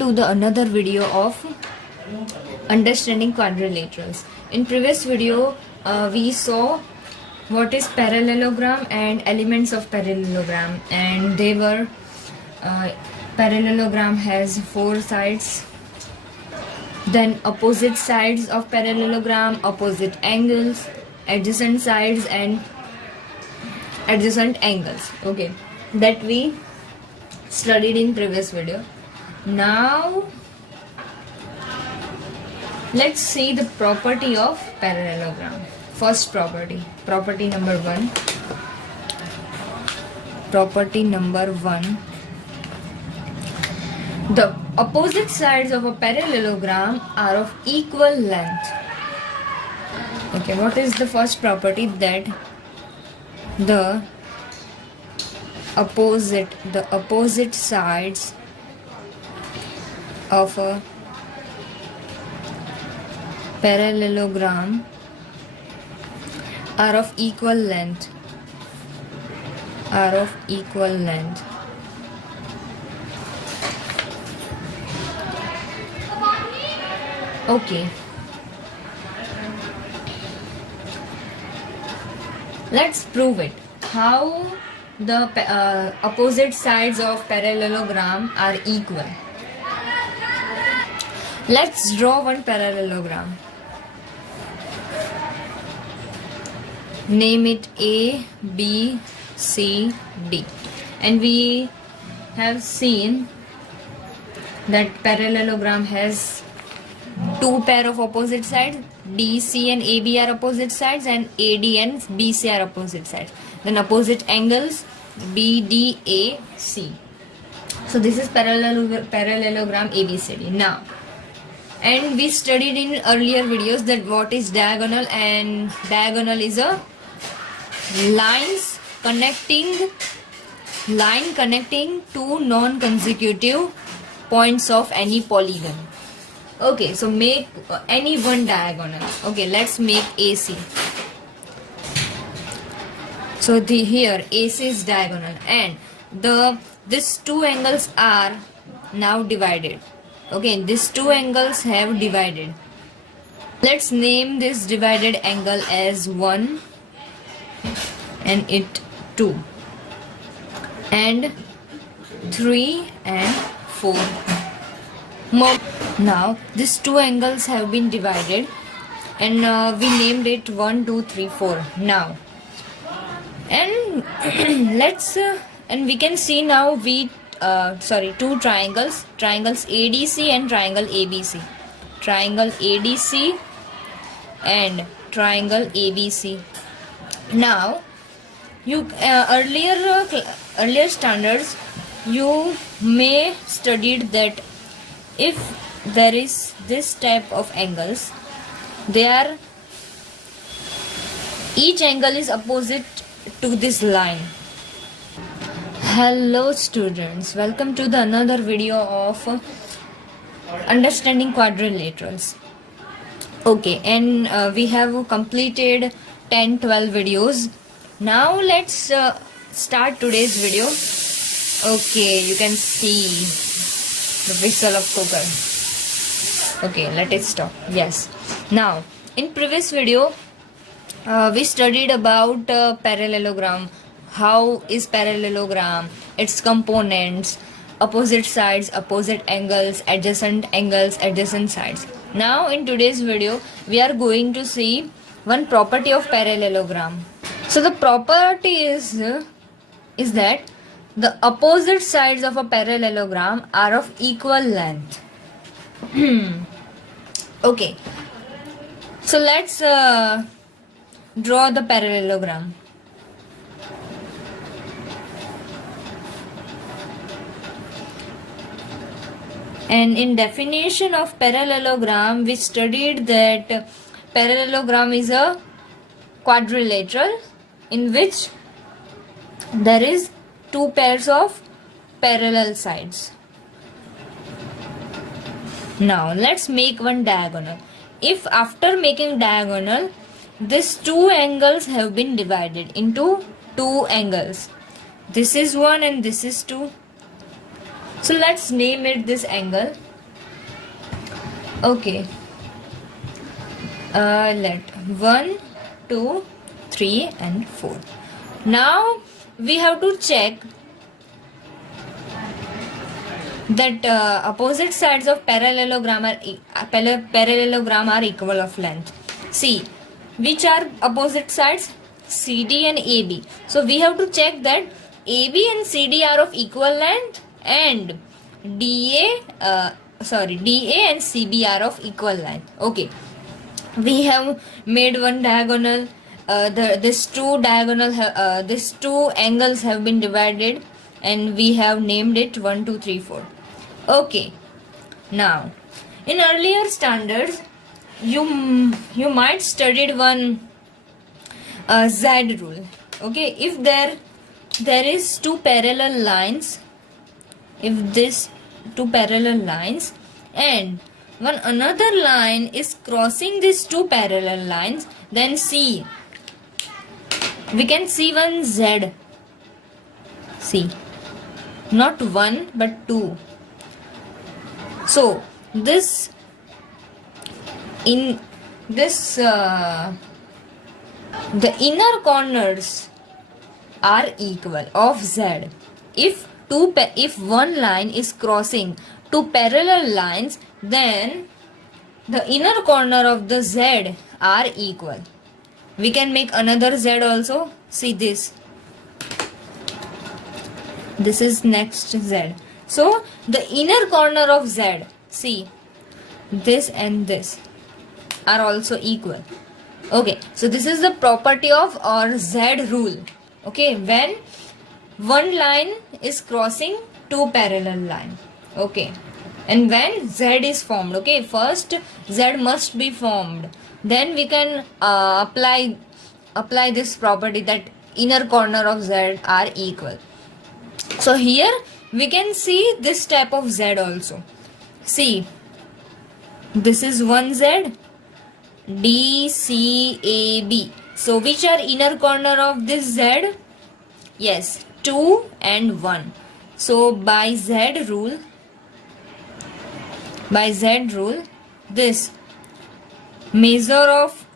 to the another video of understanding quadrilaterals. In previous video we saw what is parallelogram and elements of parallelogram, and they were parallelogram has four sides, then opposite sides of parallelogram, opposite angles, adjacent sides and adjacent angles. Okay, that we studied in previous video. Now let's see the property of parallelogram. First property number one. Property number one: the opposite sides of a parallelogram are of equal length. Okay, what is the first property? That the opposite sides of a parallelogram are of equal length. Okay, let's prove it. How the opposite sides of parallelogram are equal. Let's draw one parallelogram. Name it A, B, C, D. And we have seen that parallelogram has two pair of opposite sides. DC and AB are opposite sides, and AD and BC are opposite sides. Then opposite angles BDAC. So this is parallelogram ABCD. Now, and we studied in earlier videos that what is diagonal, and diagonal is a line connecting two non-consecutive points of any polygon. Okay, so make any one diagonal. Okay, let's make AC. So here AC is diagonal, and these two angles are now divided. Okay, these two angles have divided. Let's name this divided angle as 1 and it 2 and 3 and 4. Now these two angles have been divided, and we named it 1, 2, 3, 4 now. And let's and we can see now two triangles ADC and triangle ABC. Triangle ADC and triangle ABC. Now you earlier standards you may studied that if there is this type of angles, each angle is opposite to this line. Hello students, welcome to the another video of understanding quadrilaterals. Okay, and we have completed 10-12 videos. Now let's start today's video. Okay, you can see the whistle of cooker. Okay, let it stop. Yes. Now, in previous video we studied about parallelogram. How is parallelogram, its components, opposite sides, opposite angles, adjacent sides. Now in today's video we are going to see one property of parallelogram. So the property is that the opposite sides of a parallelogram are of equal length. Okay, so let's draw the parallelogram. And in definition of parallelogram, we studied that parallelogram is a quadrilateral in which there is two pairs of parallel sides. Now let's make one diagonal. If after making diagonal, these two angles have been divided into two angles, this is 1 and this is 2. So let's name it this angle Okay. Let 1, 2, 3 and 4. Now we have to check that opposite sides of parallelogram are equal of length. See, which are opposite sides? CD and AB. So we have to check that AB and CD are of equal length and DA and CB are of equal length. Okay. We have made one diagonal. These two angles have been divided, and we have named it 1, 2, 3, 4. Okay. Now, in earlier standards, you might studied one Z rule. Okay, if there is two parallel lines, if this two parallel lines and one another line is crossing these two parallel lines, then see, we can see one Z. See, not one but two. So this in this the inner corners are equal of Z. If one line is crossing two parallel lines, then the inner corner of the Z are equal. We can make another Z also. See this. This is next Z. So the inner corner of Z, see, this and this are also equal. Okay, so this is the property of our Z rule. Okay, when one line is crossing two parallel line. Okay, and when Z is formed. Okay, first Z must be formed. Then we can apply this property that inner corner of Z are equal. So here we can see this type of Z also. See, this is one Z, DCAB. So which are inner corner of this Z? Yes, 2 and 1. So by Z rule, this measure of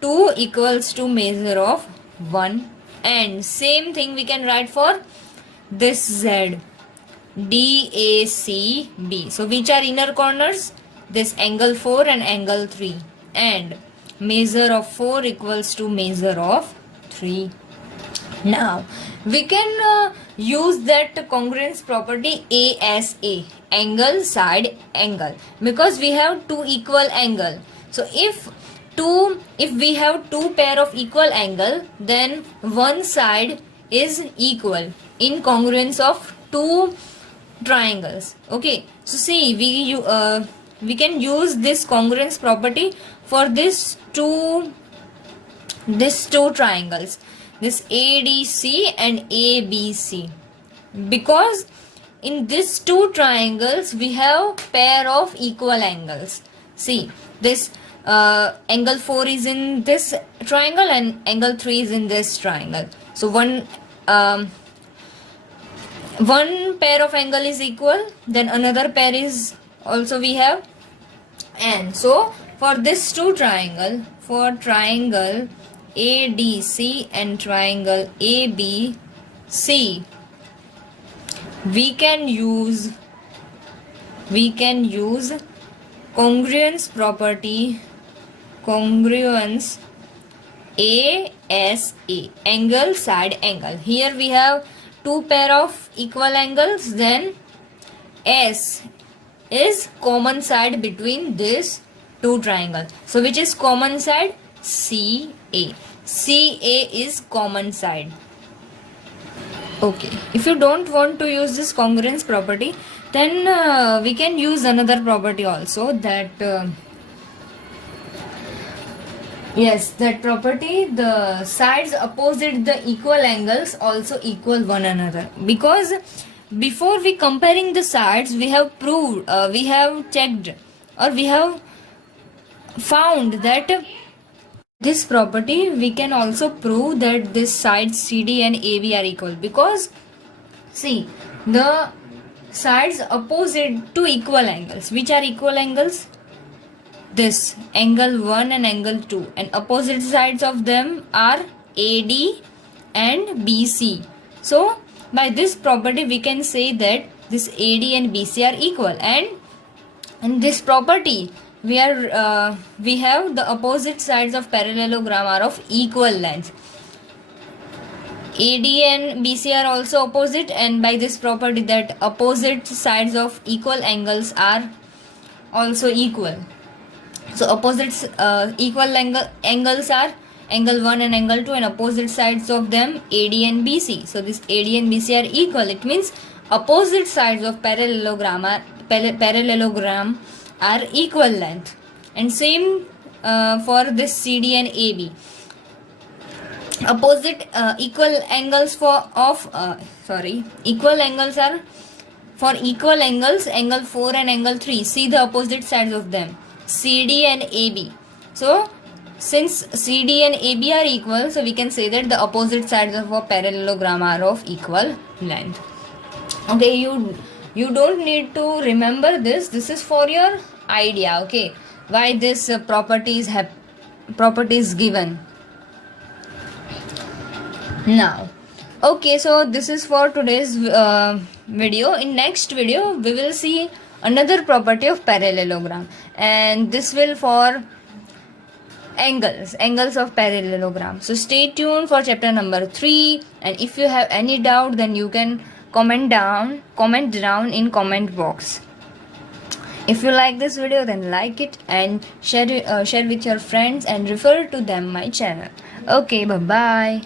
2 equals to measure of 1, and same thing we can write for this Z, DACB. So which are inner corners? This angle 4 and angle 3, and measure of 4 equals to measure of 3. Now we can use that congruence property ASA, angle side angle, because we have two equal angle. So if we have two pair of equal angle, then one side is equal in congruence of two triangles. Okay, so see, we can use this congruence property for these two triangles, this ADC and ABC, because in these two triangles we have pair of equal angles. See, this angle 4 is in this triangle and angle 3 is in this triangle. So one pair of angle is equal, then another pair is also we have. And so for this two triangle, for triangle ADC and triangle ABC, we can use congruence property, congruence ASA, angle side angle. Here we have two pair of equal angles, then S is common side between this two triangles. So which is common side? CA. CA is common side. Okay, if you don't want to use this congruence property, then we can use another property also, that yes, that property, the sides opposite the equal angles also equal one another, because before we comparing the sides, we have proved, we have checked, or we have found that this property we can also prove that this sides CD and AB are equal, because see, the sides opposite to equal angles. Which are equal angles? this angle 1 and angle 2, and opposite sides of them are AD and BC. So by this property we can say that this AD and BC are equal, and in this property we have the opposite sides of parallelogram are of equal length. AD and BC are also opposite, and by this property that opposite sides of equal angles are also equal. So opposites equal angles are angle 1 and angle 2, and opposite sides of them AD and BC. So this AD and BC are equal. It means opposite sides of parallelogram are equal length. And same for this CD and AB. Opposite equal angles equal angles are for equal angles angle 4 and angle 3. See the opposite sides of them, CD and AB. So since CD and AB are equal, so we can say that the opposite sides of a parallelogram are of equal length. Okay, you don't need to remember this. This is for your idea. Okay, why this property is given. Now, okay, so this is for today's video. In next video we will see another property of parallelogram, and this will for angles of parallelogram. So stay tuned for chapter number 3, and if you have any doubt then you can comment down in comment box. If you like this video then like it and share with your friends and refer to them my channel. Okay, bye bye.